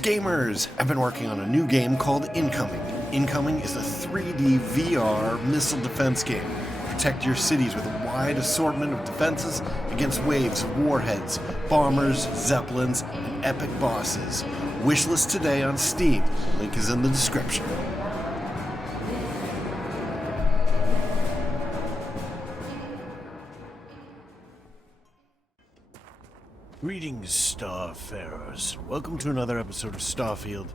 Greetings, gamers! I've been working on a new game called Incoming. Incoming is a 3D VR missile defense game. Protect your cities with a wide assortment of defenses against waves of warheads, bombers, zeppelins, and epic bosses. Wishlist today on Steam. Link is in the description. Greetings, Starfarers. Welcome to another episode of Starfield.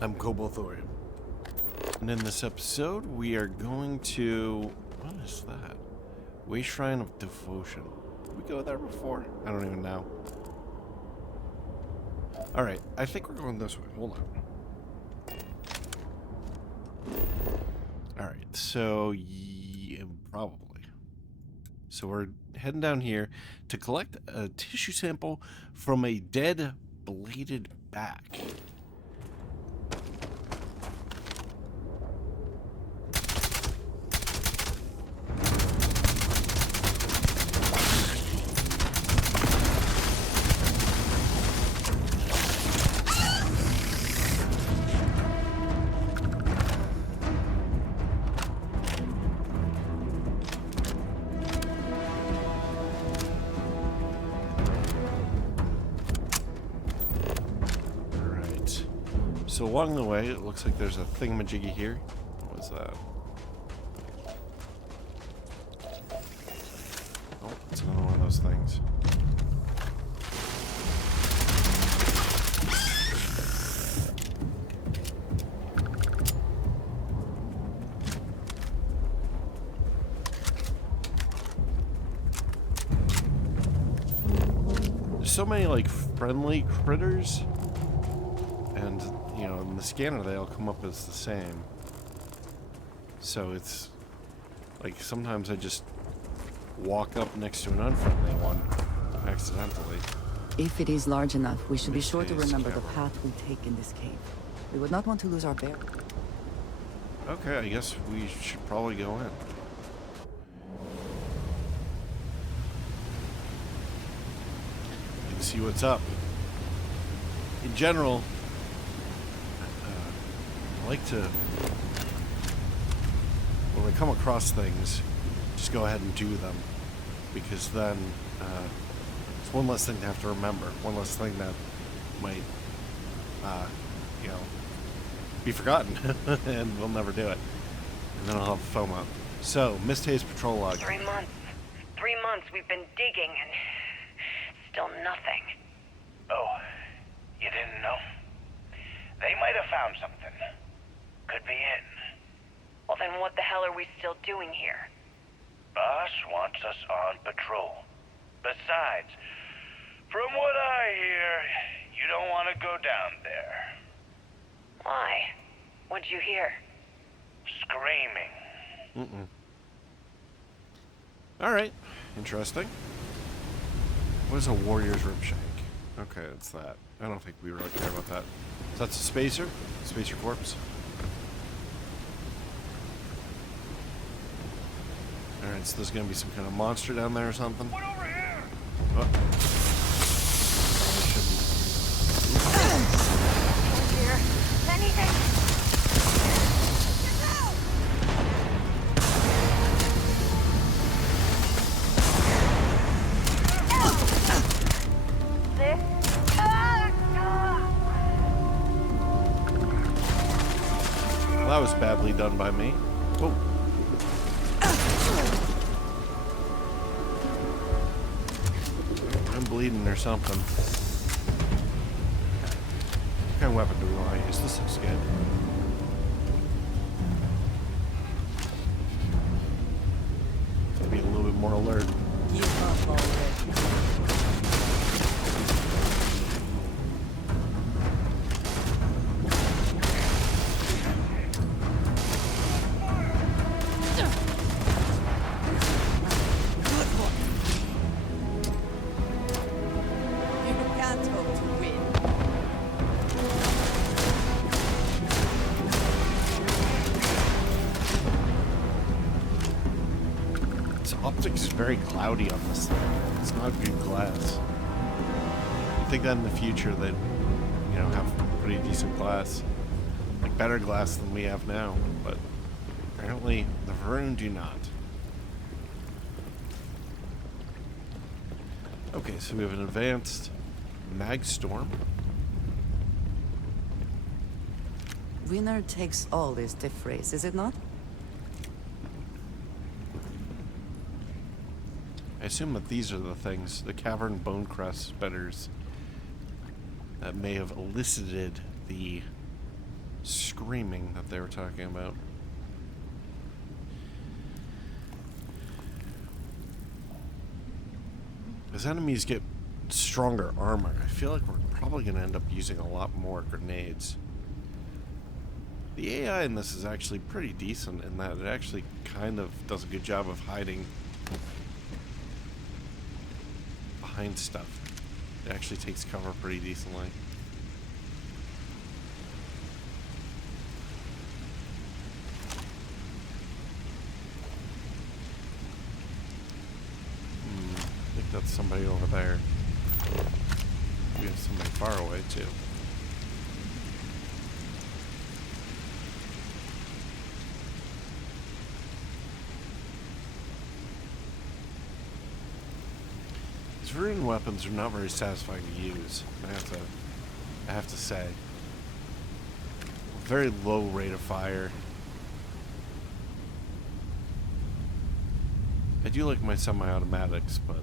I'm Cobalt Thorium. And in this episode, we are going to... What is that? Way Shrine of Devotion. Did we go there before? I don't even know. Alright, I think we're going this way. Hold on. Alright, so... Yeah, probably. So we're heading down here to collect a tissue sample from a dead bladed back. So along the way, it looks like there's a thingamajiggy here. What was that? Oh, it's another one of those things. There's so many, like, friendly critters. And, you know, in the scanner they all come up as the same. So it's like sometimes I just walk up next to an unfriendly one accidentally. If it is large enough, we should be sure to Misthaze remember the Cavern. path we take in this cave. We would not want to lose our bear. Okay, I guess we should probably go in. And see what's up. In general, I like to, when we come across things, just go ahead and do them, because then it's one less thing to have to remember, one less thing that might, you know, be forgotten, and we'll never do it, and then I'll have FOMO. So, Misthaze patrol log. 3 months. 3 months we've been digging, and still nothing. Oh, you didn't know? They might have found something. Could be in. Well, then what the hell are we still doing here? Boss wants us on patrol. Besides, from what I hear, you don't want to go down there. Why? What'd you hear? Screaming. Alright, interesting. What is a warrior's ribshank? Okay, that's that. I don't think we really care about that. So that's a spacer? Spacer corpse? Alright, so there's gonna be some kind of monster down there or something? What over here? Oh. Here. Anything? Well, that was badly done by me. Oh. I'm bleeding or something. What kind of weapon do we want to use? This looks good. Be a little bit more alert. Optics is very cloudy on this thing. It's not good glass. You think that in the future they'd you know, have pretty decent glass. Like better glass than we have now, but apparently the Varun do not. Okay, so we have an advanced mag storm. Winner takes all this diff race, is it not? I assume that these are the things, the Cavern bone crust betters, that may have elicited the screaming that they were talking about. As enemies get stronger armor, I feel like we're probably going to end up using a lot more grenades. The AI in this is actually pretty decent in that it actually kind of does a good job of hiding behind stuff. It actually takes cover pretty decently. I think that's somebody over there. We have somebody far away too. Rune weapons are not very satisfying to use. I have to say. Very low rate of fire. I do like my semi-automatics, but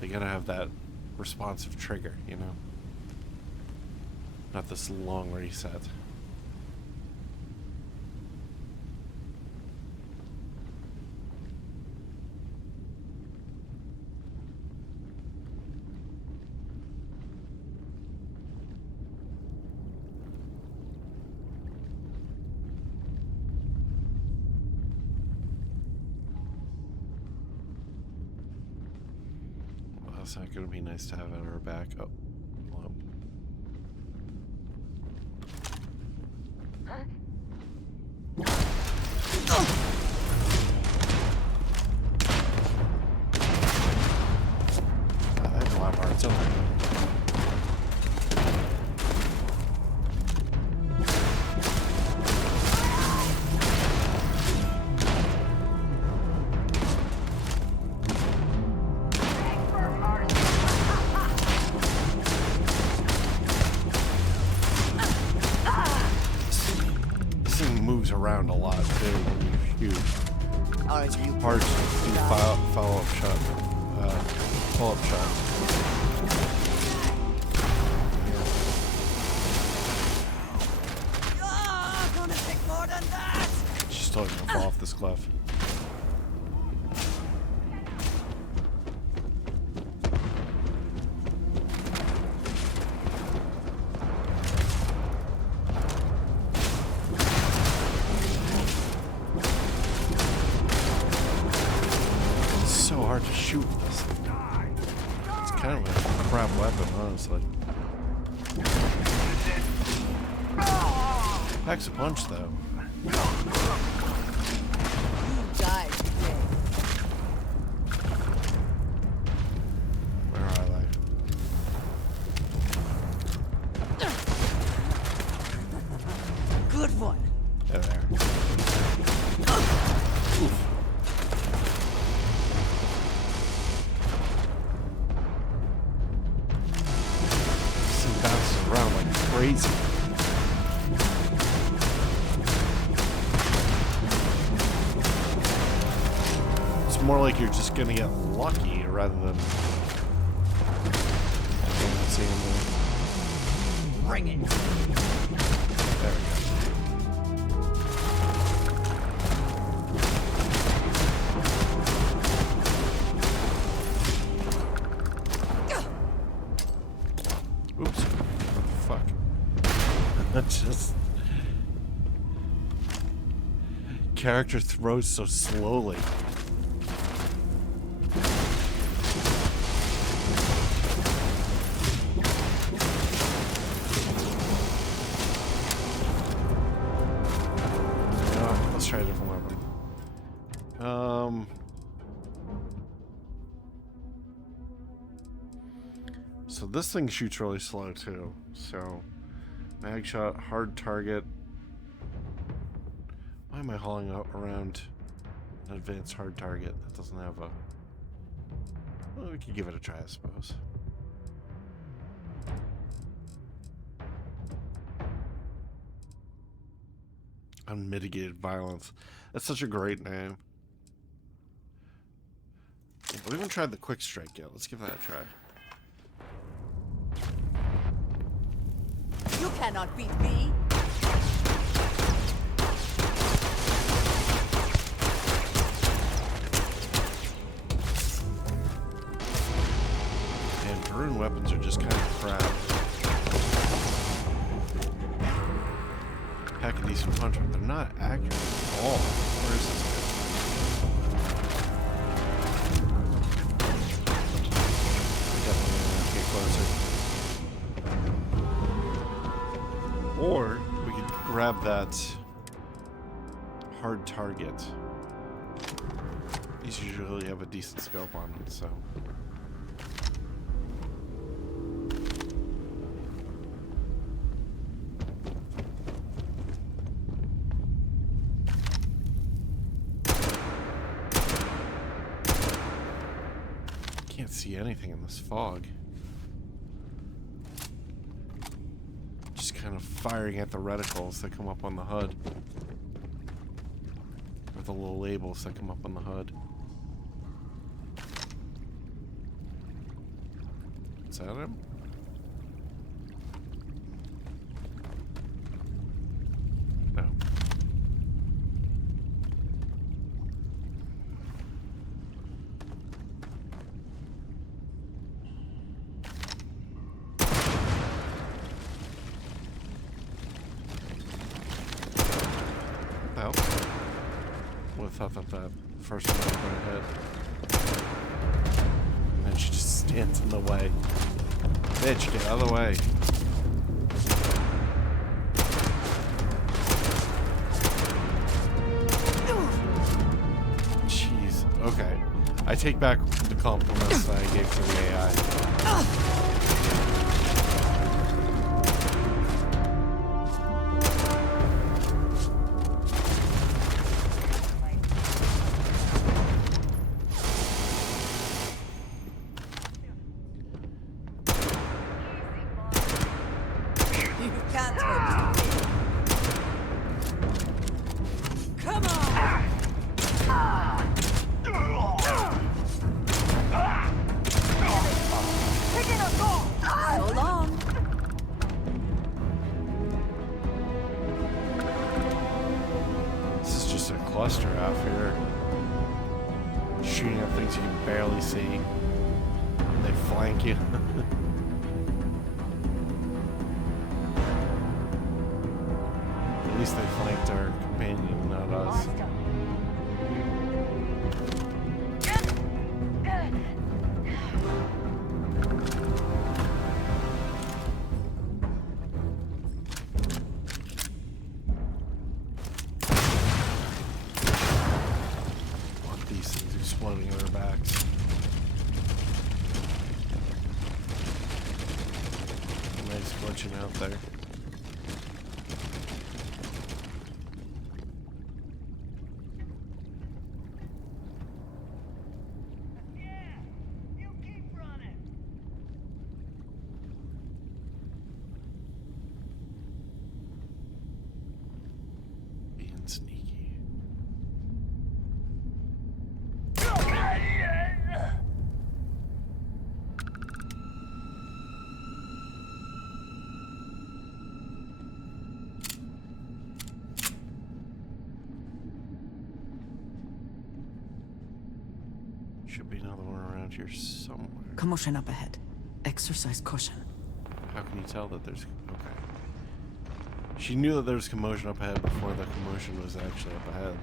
they gotta have that responsive trigger, you know? Not this long reset. It's not going to be nice to have at our back. Oh, hello. I have a lot of arts on there. Around a lot too. Huge. It's hard to do follow-up shot. Follow-up shots. Gonna take more than that. She's still gonna fall off this cliff. Hard to shoot this. It's kind of a crap weapon, honestly. Packs a punch, though. You died today. Where are they? Good one. There. Oof. Around like crazy. It's more like you're just gonna get lucky rather than seeing the... Bring it. There we go. Oops. Fuck. That's just... Character throws so slowly. Let's try a different weapon. So this thing shoots really slow too. So mag shot, hard target. Why am I hauling up around an advanced hard target that doesn't have a... Well, we could give it a try, I suppose. Unmitigated violence. That's such a great name. We haven't tried the quick strike yet. Let's give that a try. You cannot beat me. And Varun weapons are just kind of crap. Pack a decent punch, but they're not accurate at all. Where is this guy? Definitely get closer. Or we could grab that hard target. These usually have a decent scope on them, so. Can't see anything in this fog. Just kind of firing at the reticles that come up on the HUD. Or the little labels that come up on the HUD. Is that him? No. Well, would have thought that first one was going to hit. And then she just stands in the way. Bitch, get out of the way. Jeez. Okay. I take back the compliments that I gave to the AI. You can't hurt me. Come on! So long. This is just a cluster out here. Shooting at things you can barely see. And they flank you. At least they flanked our companion, not us. Want these things exploding on their backs. Nice fortune out there. Being sneaky. Should be another one around here somewhere. Commotion up ahead. Exercise caution. How can you tell that there's... Okay. She knew that there was commotion up ahead before the commotion was actually up ahead.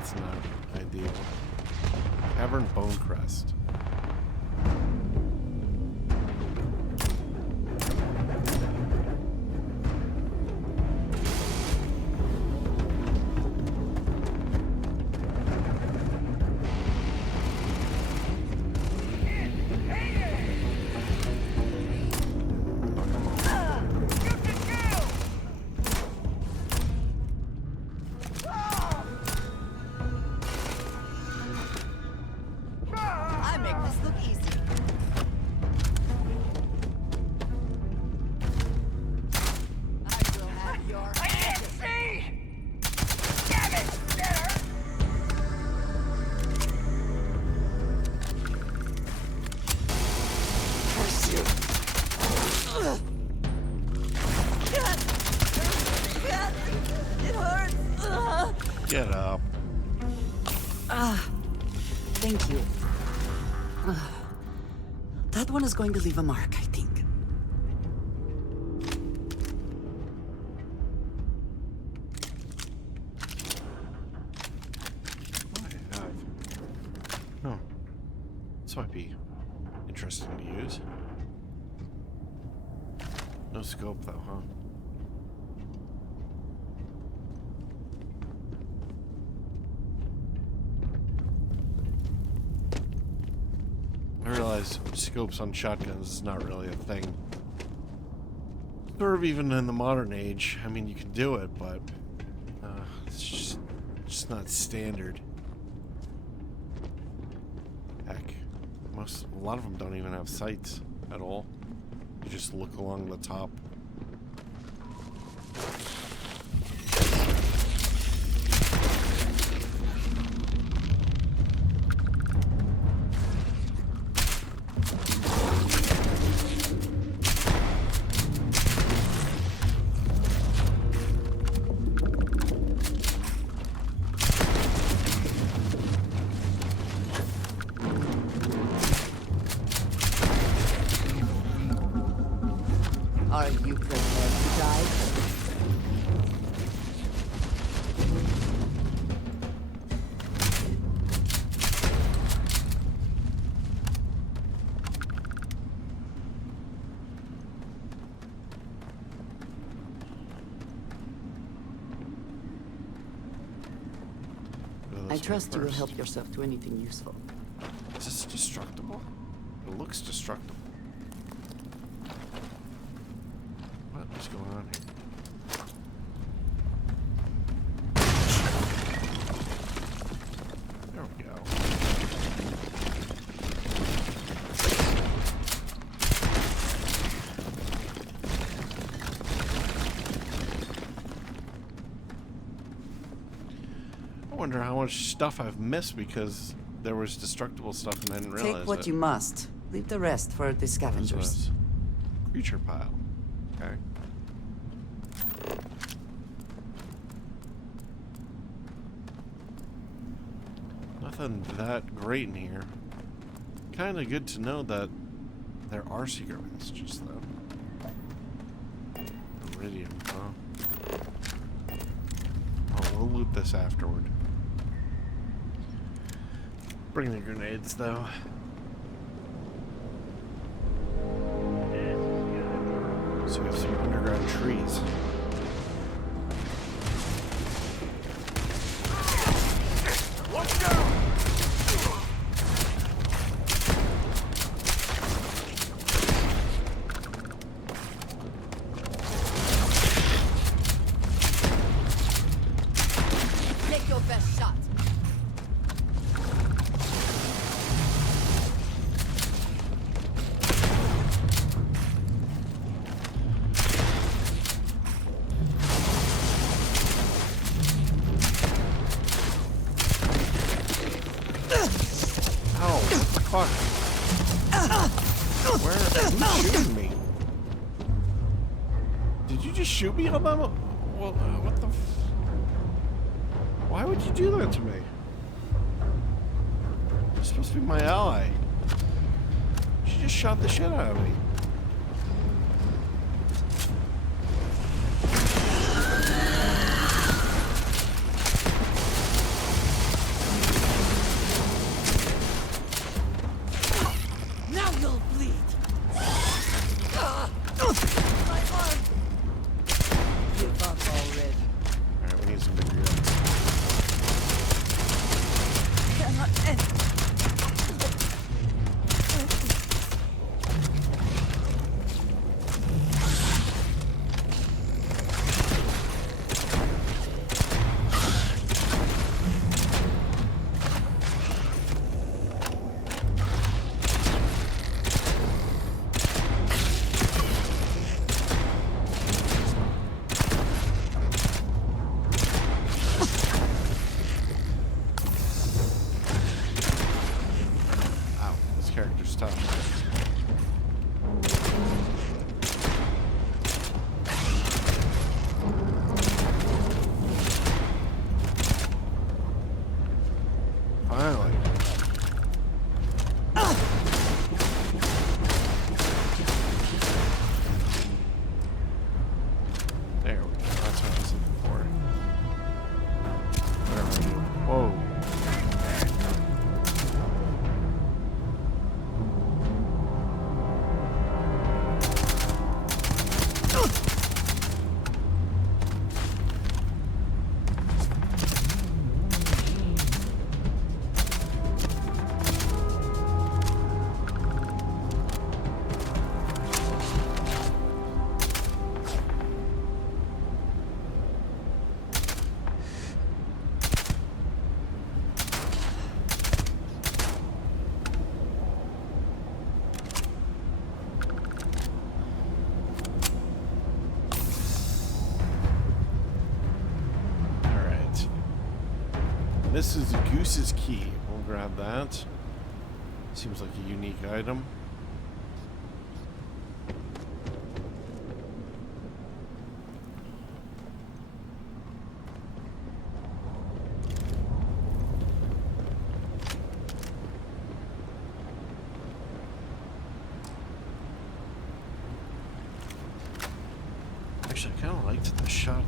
It's not ideal. Cavern Bone Crest. Get up. Thank you. That one is going to leave a mark, I think. Oh. This might be interesting to use. No scope though, huh? I realize scopes on shotguns is not really a thing. Sort of even in the modern age. I mean, you can do it, but it's just not standard. Heck, a lot of them don't even have sights at all. You just look along the top. Are you prepared to die? I trust you will help yourself to anything useful. Is this destructible? It looks destructible. What is going on here? There we go. I wonder how much stuff I've missed because there was destructible stuff and I didn't realize it. Take what you must. Leave the rest for the scavengers. Creature pile. Okay. Nothing that great in here. Kind of good to know that there are secret messages, though. Iridium, huh? Oh, we'll loot this afterward. Bring the grenades, though. So we have some underground trees. Watch out! Take your best shot. Fuck. Where? Who's shooting me? Did you just shoot me on them? Well, what the why would you do that to me? You're supposed to be my ally. She just shot the shit out of me. This is Goose's key. We'll grab that. Seems like a unique item. Actually, I kind of liked the shot.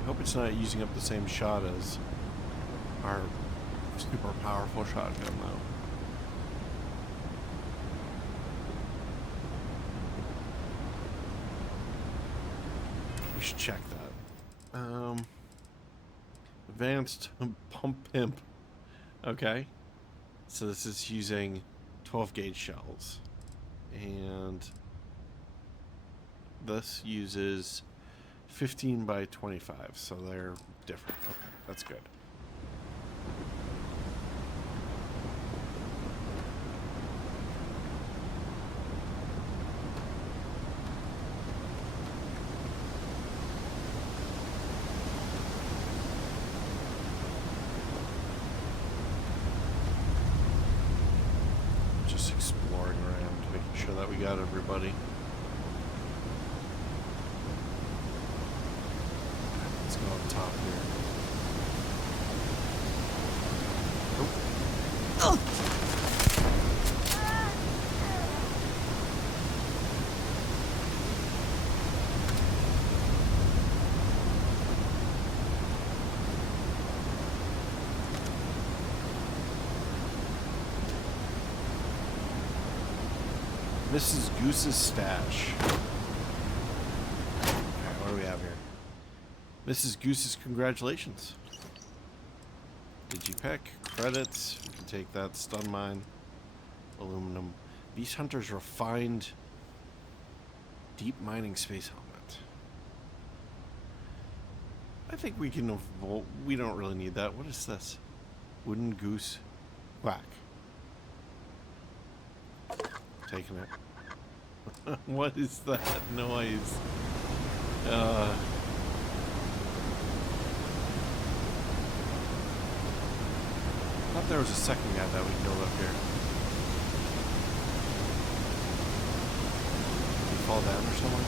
I hope it's not using up the same shot as our super powerful shotgun, though. We should check that. Advanced pump pimp. Okay. So this is using 12 gauge shells. And this uses 15 by 25, so they're different. Okay, that's good. Just exploring around, making sure that we got everybody. Let's go up top here. Oh. This is Goose's stash. Alright, what do we have here? Mrs. Goose's congratulations. Digipack, credits, we can take that, stun mine, aluminum. Beast Hunter's refined deep mining space helmet. I think we can evolve, we don't really need that. What is this? Wooden goose whack. Taking it. What is that noise? I thought there was a second guy that we killed up here. Did he fall down or something?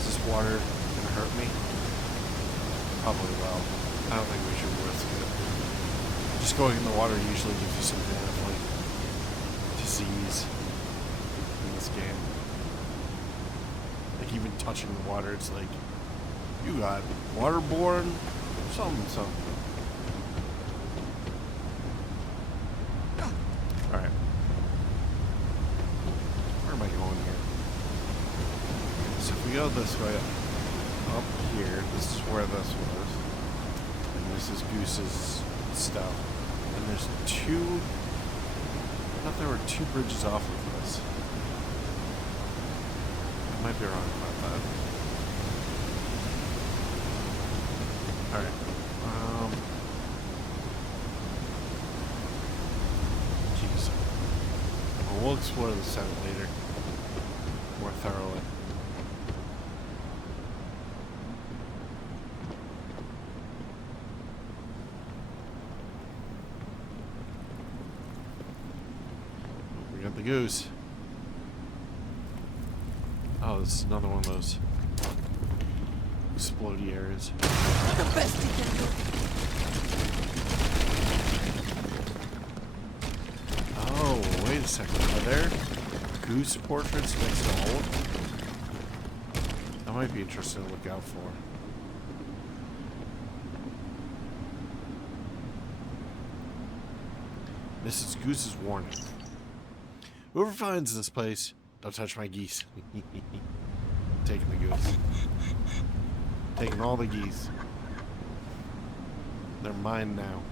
Is this water gonna hurt me? Probably will. I don't think we should risk it. Just going in the water usually gives you some kind of like disease in this game. Like even touching the water, it's like you got waterborne something. Alright. Where am I going here? So if we go this way up here, this is where this was. And this is Goose's stuff. And there's two... I thought there were two bridges off of this. I might be wrong about that. Alright. Jeez. Well, we'll explore the set later. More thoroughly. We got the goose. Oh, this is another one of those explodey areas. The best you can do. Oh, wait a second. Are there goose portraits next to all of them? That might be interesting to look out for. This is Goose's warning. Whoever finds this place, don't touch my geese. Taking the goose. Taking all the geese. They're mine now.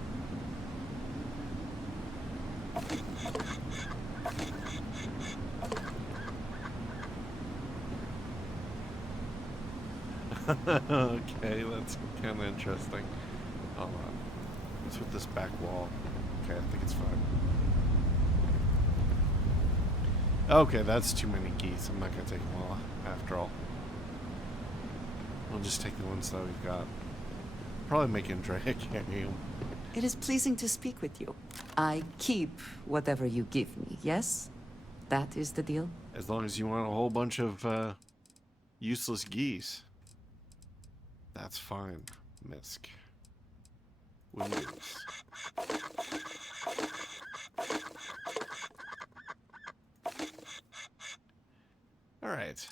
Okay, that's kind of interesting. Hold on. What's with this back wall? Okay, I think it's fine. Okay, that's too many geese. I'm not going to take them all, after all. We'll just take the ones that we've got. Probably making drag game. It is pleasing to speak with you. I keep whatever you give me, yes? That is the deal? As long as you want a whole bunch of useless geese. That's fine, Misk. Windows. Alright.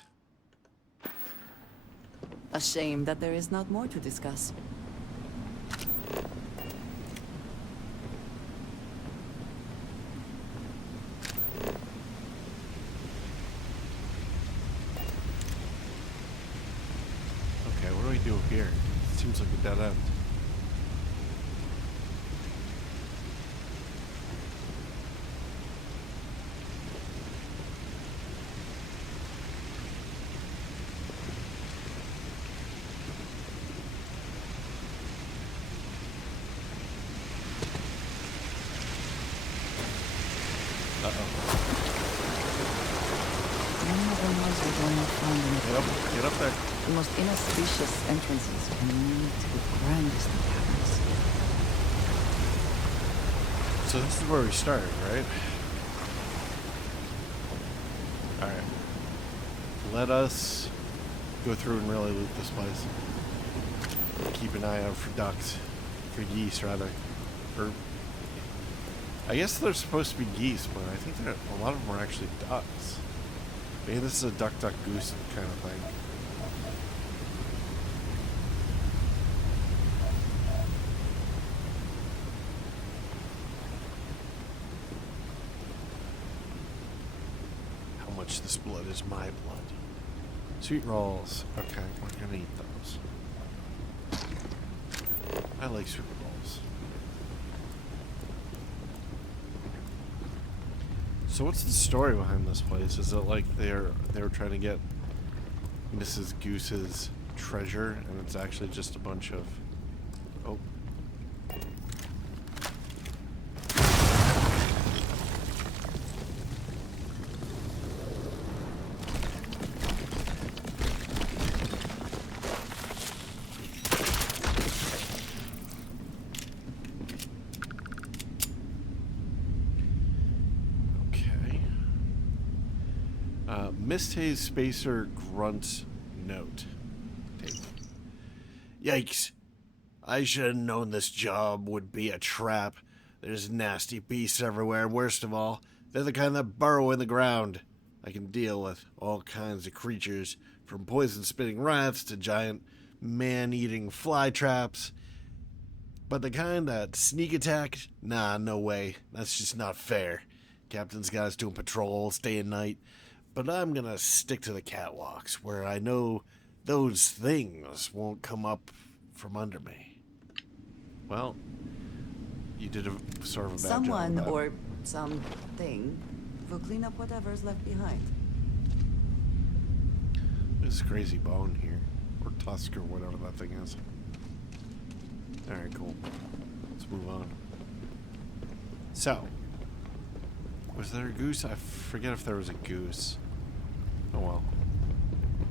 A shame that there is not more to discuss. Okay, what do we do here? It seems like a dead end. Get up there. The most inauspicious entrances can lead to the grandest of caverns. So this is where we started, right? Alright. Let us go through and really loot this place. Keep an eye out for ducks. For geese, rather. Or I guess they're supposed to be geese, but I think a lot of them are actually ducks. Maybe this is a duck, duck, goose kind of thing. How much this blood is my blood? Sweet rolls. Okay, we're gonna eat those. I like sweet rolls. So what's the story behind this place? Is it like they were trying to get Mrs. Goose's treasure, and it's actually just a bunch of... Oh. Misthaze Spacer Grunt Note. Take. Yikes. I should have known this job would be a trap. There's nasty beasts everywhere, and worst of all, they're the kind that burrow in the ground. I can deal with all kinds of creatures, from poison-spitting rats to giant man-eating fly traps. But the kind that sneak attack? Nah, no way. That's just not fair. Captain's got us doing patrols day and night. But I'm gonna stick to the catwalks, where I know those things won't come up from under me. Well, you did a sort of a bad Someone job. or something will clean up whatever's left behind. This crazy bone here, or tusk, or whatever that thing is. Alright, cool. Let's move on. So, was there a goose? I forget if there was a goose. Oh well.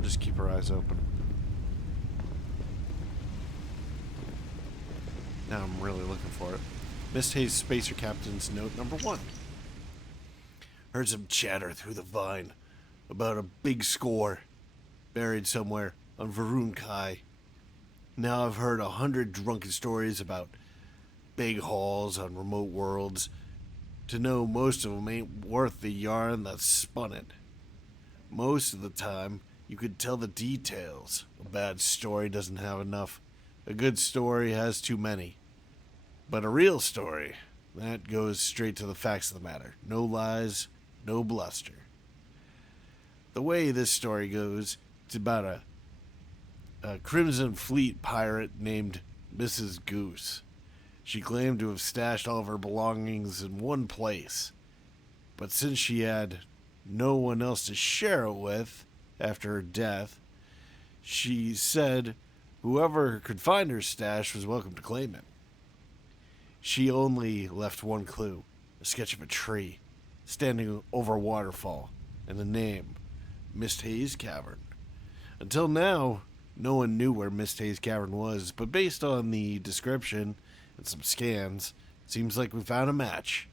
Just keep our eyes open. Now I'm really looking for it. Misthaze Spacer Captain's note number 1. Heard some chatter through the vine about a big score buried somewhere on Varun Kai. Now I've heard 100 drunken stories about big hauls on remote worlds. To know most of them ain't worth the yarn that spun it. Most of the time, you could tell the details. A bad story doesn't have enough. A good story has too many. But a real story, that goes straight to the facts of the matter. No lies, no bluster. The way this story goes, it's about a Crimson Fleet pirate named Mrs. Goose. She claimed to have stashed all of her belongings in one place. But since she had no one else to share it with after her death, she said whoever could find her stash was welcome to claim it. She only left one clue, a sketch of a tree standing over a waterfall, and the name, Misthaze Cavern. Until now, No one knew where Misthaze Cavern was, but based on the description and some scans, it seems like we found a match.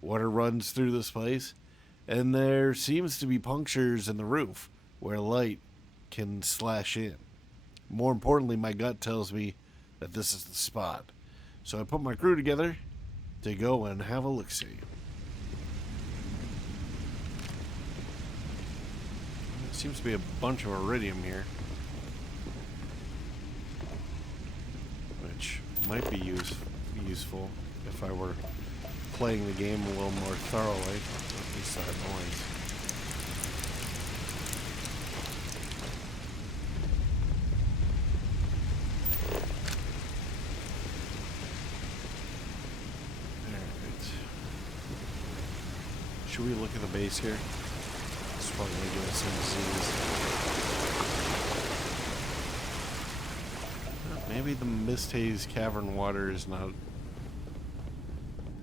Water runs through this place, and there seems to be punctures in the roof where light can slash in. More importantly, my gut tells me that this is the spot. So I put my crew together to go and have a look-see. There seems to be a bunch of iridium here, which might be useful if I were playing the game a little more thoroughly. At least that noise. Should we look at the base here? It's probably going to give us some disease. Maybe the Misthaze Cavern water is not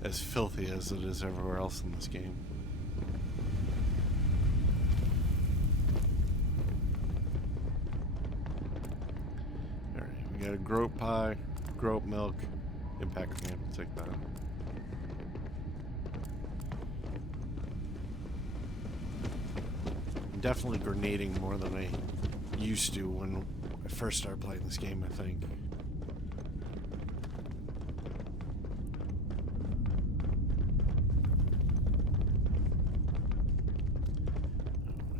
as filthy as it is everywhere else in this game. Alright, we got a groat pie, groat milk, impact command, we'll take that. Definitely grenading more than I used to when I first started playing this game, I think.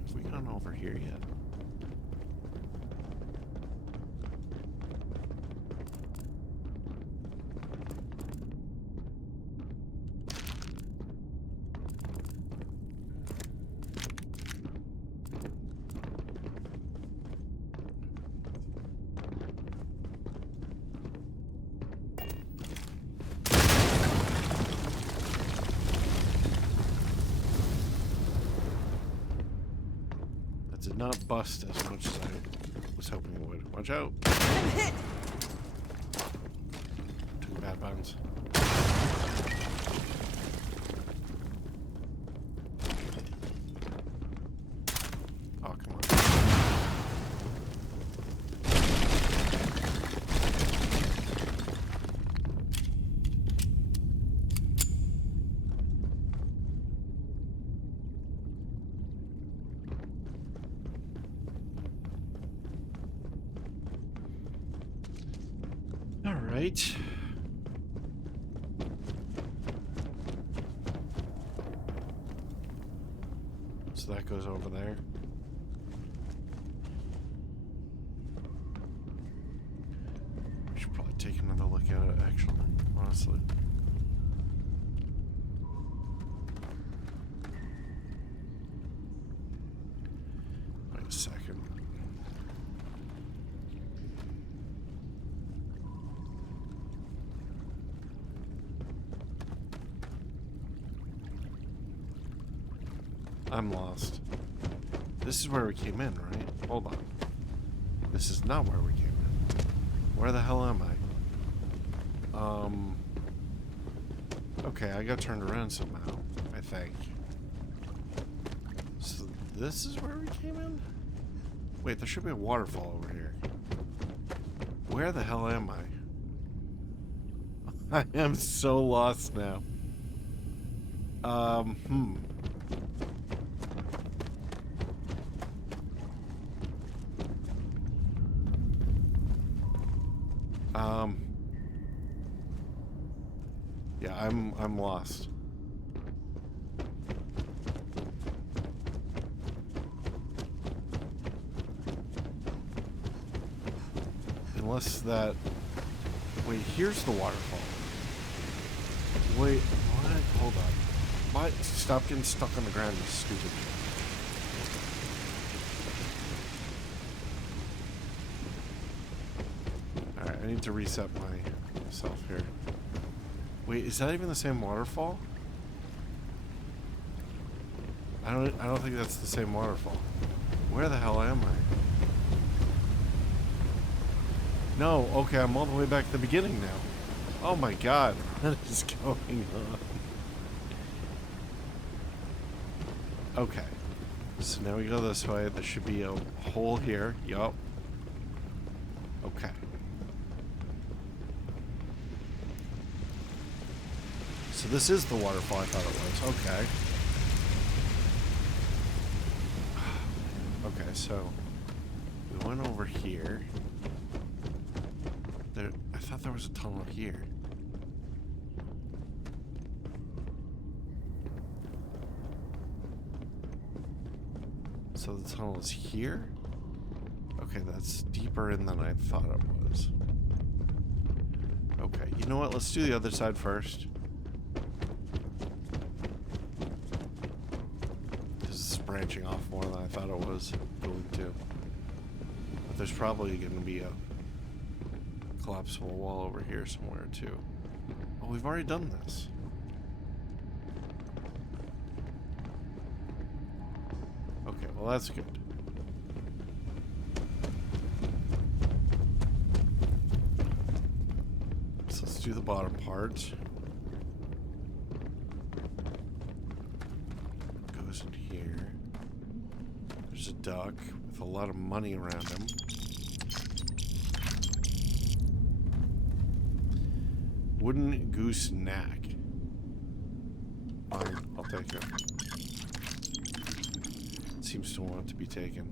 Have we gone over here yet? Did not bust as much as I was hoping it would. Watch out! I'm hit! Two bad bounds. Oh, come on. Right. So that goes over there. We should probably take another look at it, actually, honestly. Wait a second. I'm lost. This is where we came in, right? Hold on. This is not where we came in. Where the hell am I? Okay, I got turned around somehow, I think. So this is where we came in? Wait, there should be a waterfall over here. Where the hell am I? I am so lost now. Yeah, I'm lost. Unless that... Wait, here's the waterfall. Wait, what? Hold on. What? Stop getting stuck on the ground, you stupid. Alright, I need to reset myself here. Wait, is that even the same waterfall? I don't think that's the same waterfall. Where the hell am I? No, okay, I'm all the way back at the beginning now. Oh my god, what is going on? Okay, so now we go this way. There should be a hole here. Yup. Okay. So this is the waterfall I thought it was. Okay. Okay, so we went over here. I thought there was a tunnel here. So the tunnel is here? Okay, that's deeper in than I thought it was. Okay, you know what? Let's do the other side first. This is branching off more than I thought it was going to. But there's probably going to be a collapsible wall over here somewhere too. Oh, we've already done this. Okay, well that's good. So let's do the bottom part. Goes in here. There's a duck with a lot of money around him. Wooden goose knack. Fine, I'll take it. Seems to want to be taken.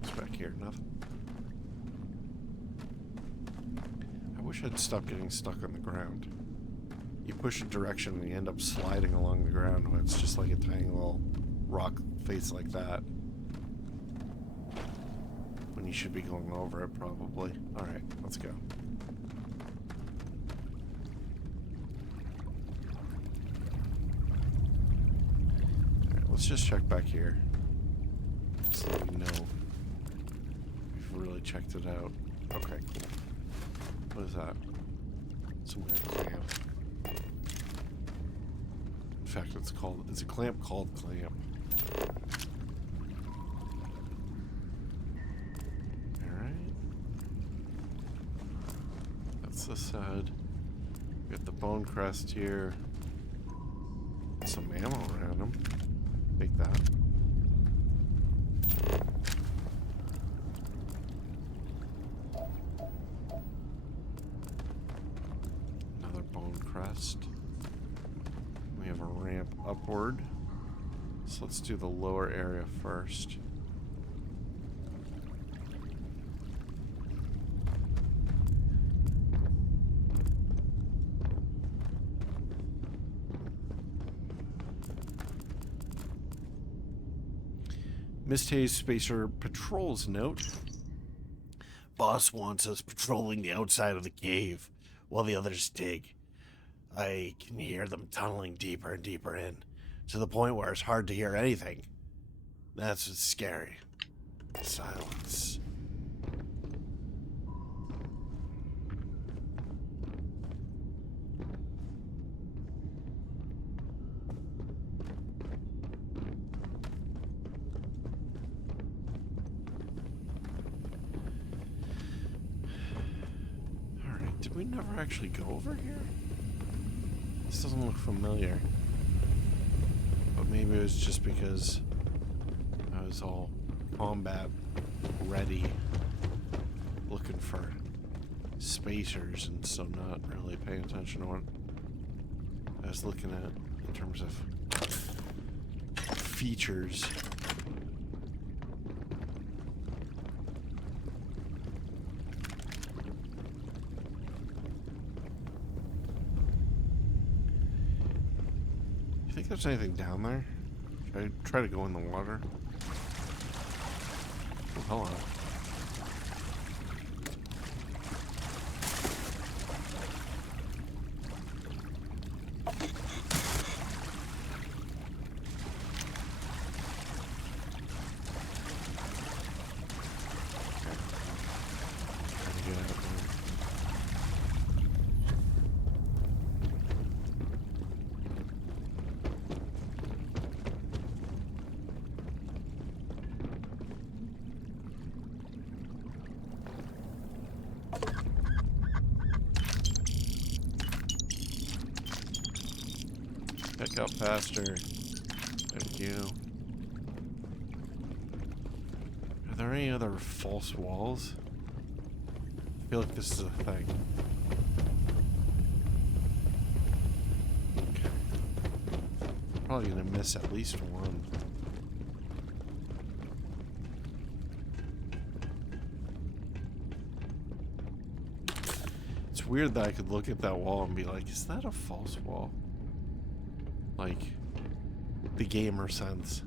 What's back here? Nothing. I wish I'd stop getting stuck on the ground. You push a direction and you end up sliding along the ground when it's just like a tiny little rock face like that. When you should be going over it, probably. Alright, let's go. Let's just check back here. So that we know we've really checked it out. Okay, cool. What is that? Some kind of clamp. In fact, it's a clamp called clamp. Alright. That's the side. We got the bone crest here. Some ammo around them. Take that. Another bone crest. We have a ramp upward. So let's do the lower area first. Misthaze Spacer Patrol's note. Boss wants us patrolling the outside of the cave while the others dig. I can hear them tunneling deeper and deeper in, to the point where it's hard to hear anything. That's what's scary. Silence. Did we never actually go over here? This doesn't look familiar. But maybe it was just because I was all combat ready, looking for spacers, and so not really paying attention to what I was looking at in terms of features. You think there's anything down there? Should I try to go in the water? Oh, hello. Pick up faster. Thank you. there any other false walls? I feel like this is a thing. Okay. Probably gonna miss at least one. It's weird that I could look at that wall and be like, is that a false wall? Like, the gamer sense.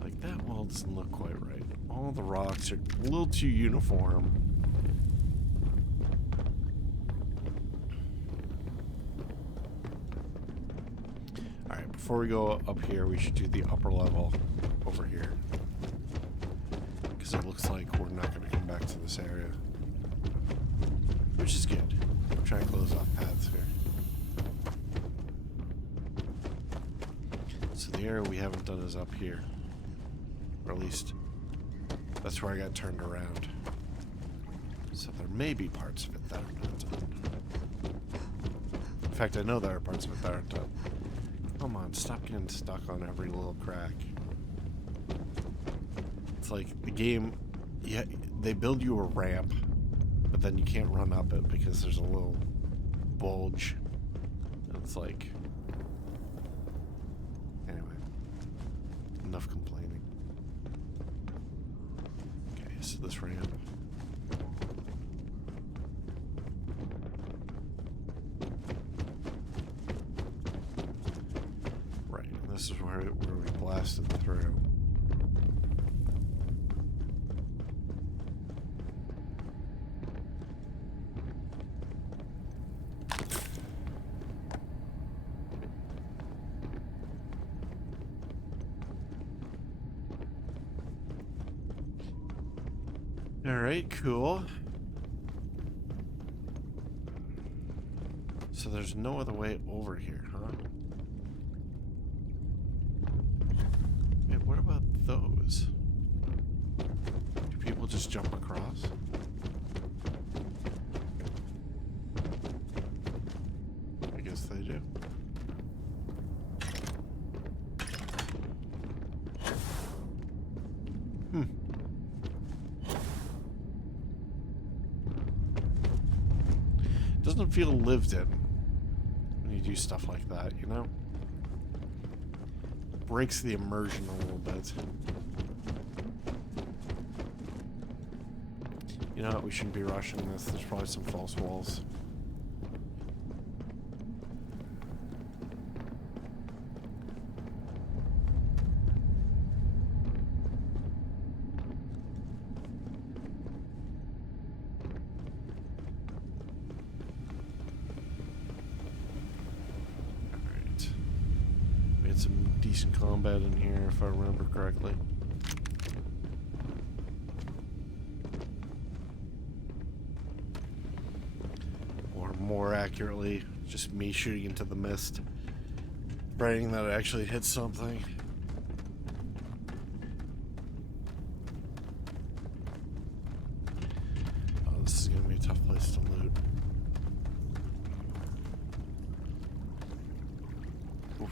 Like, that wall doesn't look quite right. All the rocks are a little too uniform. Alright, before we go up here, we should do the upper level over here. Because it looks like we're not going to come back to this area. Which is good. I'm trying to close off paths here. So the area we haven't done is up here. Or at least, that's where I got turned around. So there may be parts of it that are not done. In fact, I know there are parts of it that aren't done. Come on, stop getting stuck on every little crack. It's like the game, yeah, they build you a ramp, but then you can't run up it because there's a little bulge. And it's like, anyway, enough complaining. Okay, so this ramp. Right, and this is where we blasted through. Alright, cool. So there's no other way over here, huh? Wait, what about those? Do people just jump across? I guess they do. Doesn't feel lived in when you do stuff like that, you know? Breaks the immersion a little bit. You know what? We shouldn't be rushing this. There's probably some false walls. Some decent combat in here, if I remember correctly. Or more accurately, just me shooting into the mist, praying that it actually hits something. Oh, this is gonna be a tough place to loot. Oof.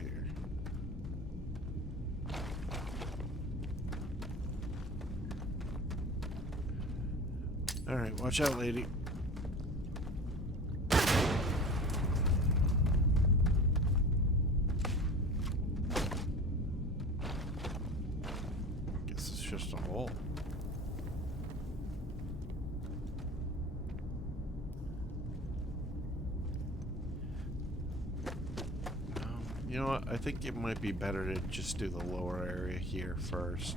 Here. Alright, watch out, lady. Guess it's just a hole. You know what? I think it might be better to just do the lower area here first.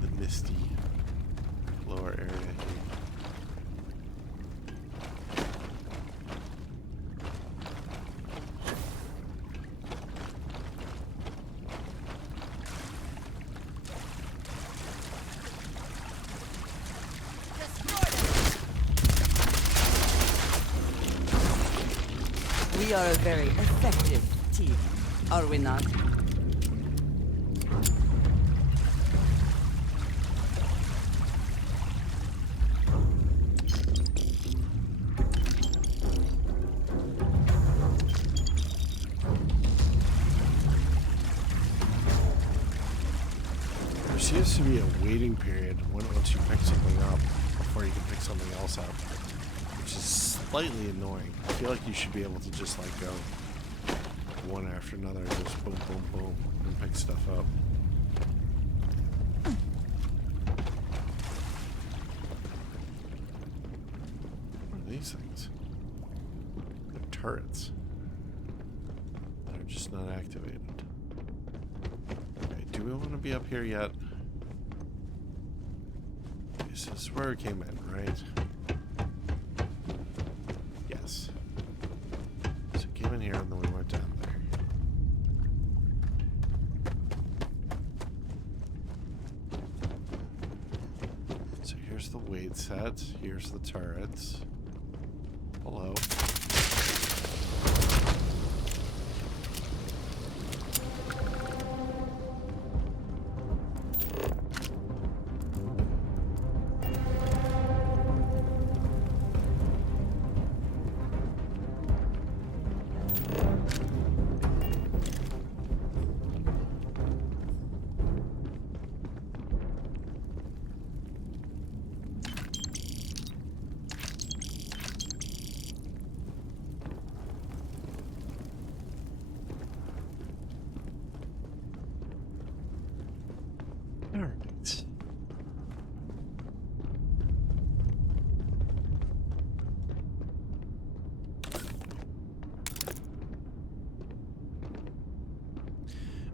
The misty lower area here. We are a very effective team, are we not? There seems to be a waiting period once you pick something up before you can pick something else up, which is slightly annoying. I feel like you should be able to just like go one after another, just boom, boom, boom, and pick stuff up. What are these things? They're turrets. They're just not activated. Okay, do we want to be up here yet? This is where we came in, right? Yes. So we came in here and then we went down there. So here's the weight set. Here's the turrets. Hello. Alright.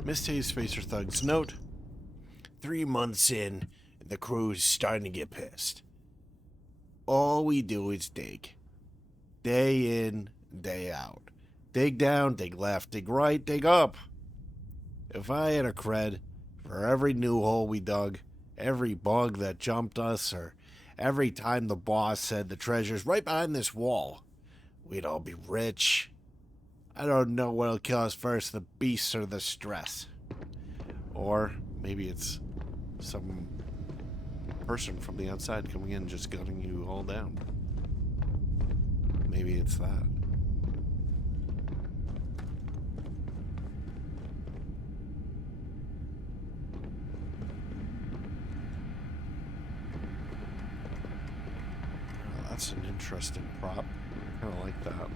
Misthaze Spacer Thugs note: 3 months in, and the crew's starting to get pissed. All we do is dig. Day in, day out. Dig down, dig left, dig right, dig up. If I had a cred for every new hole we dug, every bug that jumped us, or every time the boss said the treasure's right behind this wall, we'd all be rich. I don't know what'll kill us first, the beasts or the stress. Or maybe it's some person from the outside coming in just gunning you all down. Maybe it's that. Oh, that's an interesting prop. I kind of like that.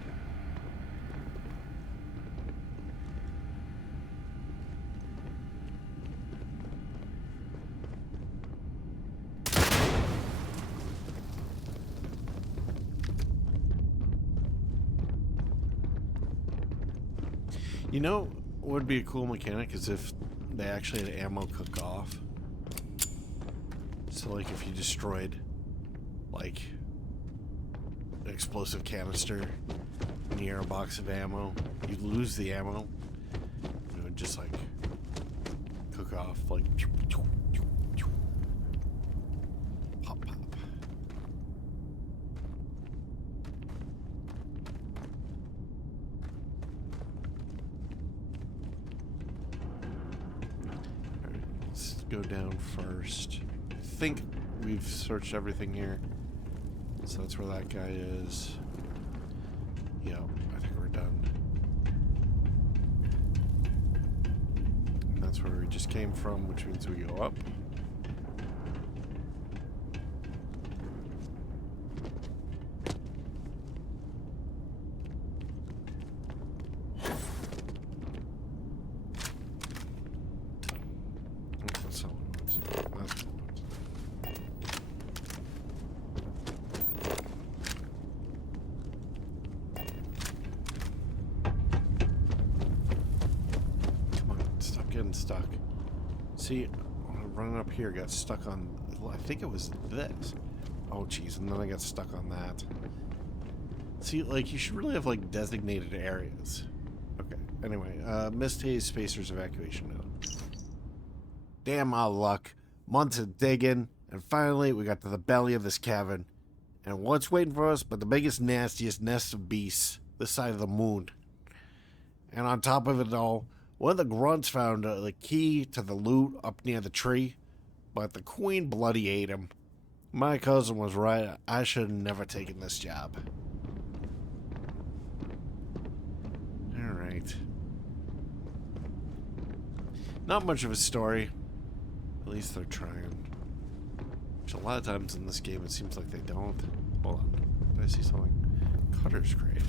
You know what would be a cool mechanic is if they actually had ammo cook off. So like if you destroyed like an explosive canister near a box of ammo, you'd lose the ammo. And it would just like cook off like pop pop. Go down first. I think we've searched everything here. So that's where that guy is. Yep, I think we're done. And that's where we just came from, which means we go up. Stuck. See, running up here, got stuck on, I think it was this. Oh, jeez, and then I got stuck on that. See, like, you should really have, like, designated areas. Okay, anyway, Misthaze Spacer's evacuation note. Damn our luck. Months of digging, and finally we got to the belly of this cavern. And what's waiting for us but the biggest, nastiest nest of beasts this side of the moon. And on top of it all, one of the grunts found the key to the loot up near the tree, but the queen bloody ate him. My cousin was right. I should have never taken this job. Alright. Not much of a story. At least they're trying. Which a lot of times in this game it seems like they don't. Hold on. Did I see something? Cutter's crate.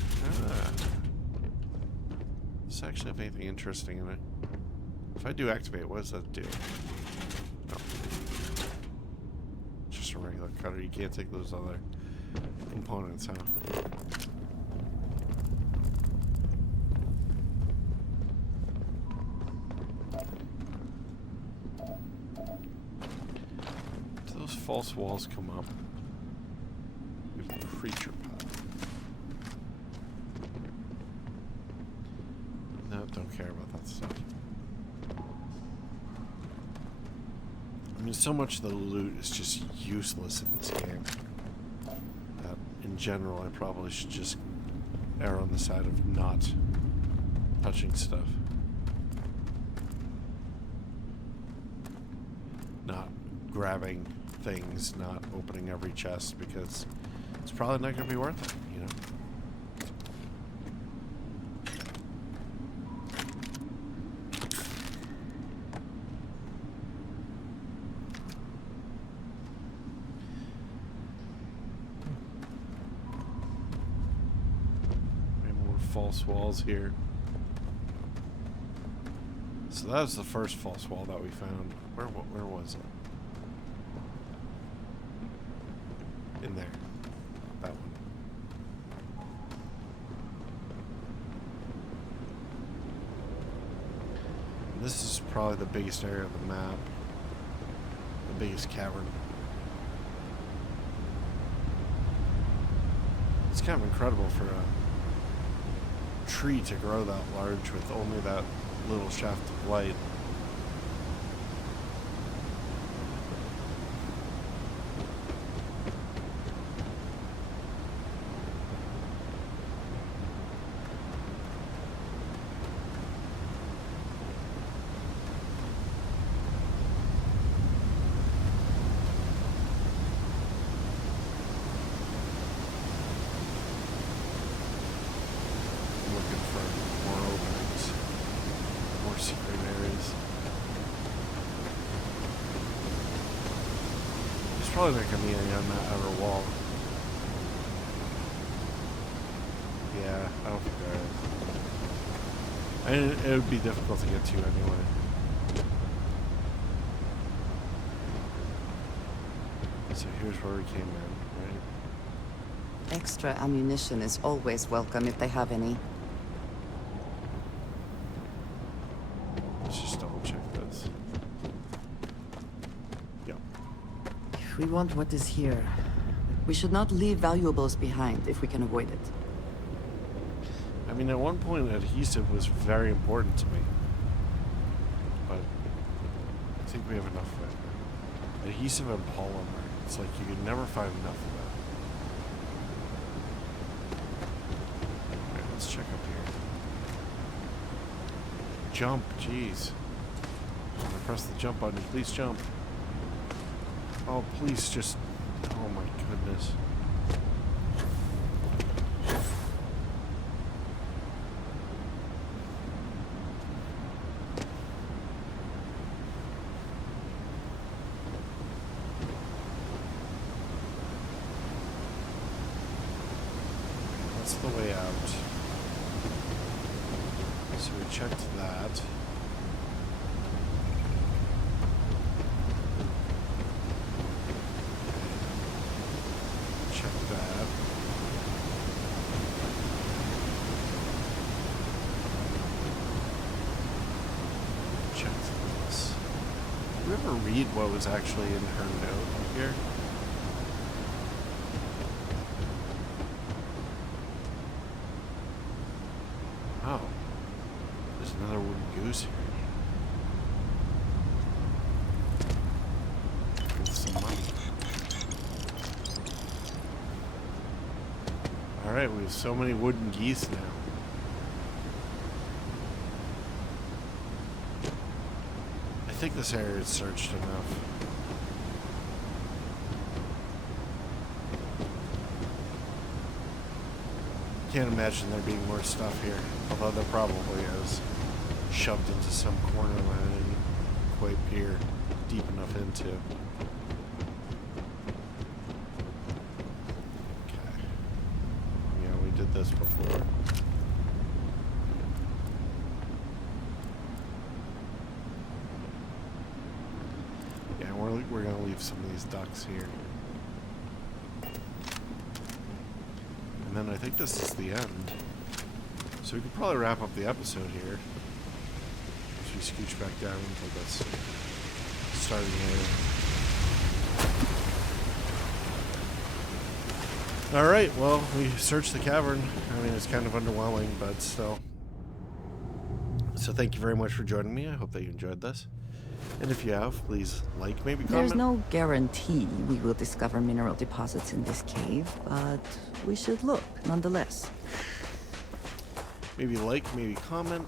Ah. Does this actually have anything interesting in it? If I do activate, what does that do? No. Just a regular cutter. You can't take those other components, huh? Do those false walls come up? We have creature pod. No, don't care about that stuff. I mean, so much of the loot is just useless in this game. That, in general, I probably should just err on the side of not touching stuff. Not grabbing things, not opening every chest, because it's probably not going to be worth it, you know? False walls here. So that was the first false wall that we found. Where was it? In there. That one. And this is probably the biggest area of the map. The biggest cavern. It's kind of incredible for a tree to grow that large with only that little shaft of light. Probably not going to be any on that outer wall. Yeah, I don't think there is. And it would be difficult to get to anyway. So here's where we came in, right? Extra ammunition is always welcome if they have any. Let's just double check this. Yep. We want what is here. We should not leave valuables behind if we can avoid it. I mean, at one point, adhesive was very important to me. But I think we have enough of it. Adhesive and polymer. It's like you can never find enough of that. Alright, let's check up here. Jump, jeez. When I press the jump button, please jump. Oh, please just... Oh my goodness. That's the way out. So we checked that. Read what was actually in her note here. Oh, there's another wooden goose here. With some money. Alright, we have so many wooden geese now. I think this area is searched enough. Can't imagine there being more stuff here, although there probably is. Shoved into some corner that I didn't quite peer. deep enough into. Okay. Yeah, we did this before. Yeah, we're gonna leave some of these ducks here. And then I think this is the end. So we could probably wrap up the episode here. As we scooch back down into this starting area. Alright, well, we searched the cavern. I mean, it's kind of underwhelming, but still. So thank you very much for joining me. I hope that you enjoyed this. And if you have, please like, maybe comment. There's no guarantee we will discover mineral deposits in this cave, but we should look nonetheless. Maybe like, maybe comment,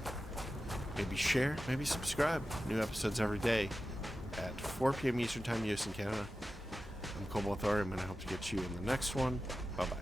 maybe share, maybe subscribe. New episodes every day at 4 p.m. Eastern Time, US and Canada. I'm Cobalt Thorium, and I hope to get you in the next one. Bye-bye.